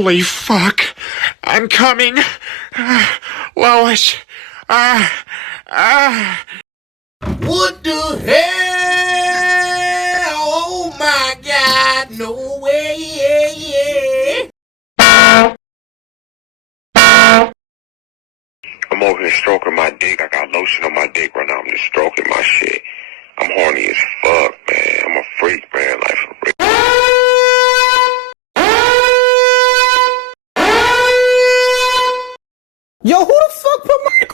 Holy fuck. I'm coming. Lois. What the hell? Oh my God, no way. I'm over here stroking my dick. I got lotion on my dick right now. I'm just stroking my shit. I'm horny as fuck, man. I'm a freak, man. Like, for real. Yo, who the fuck put my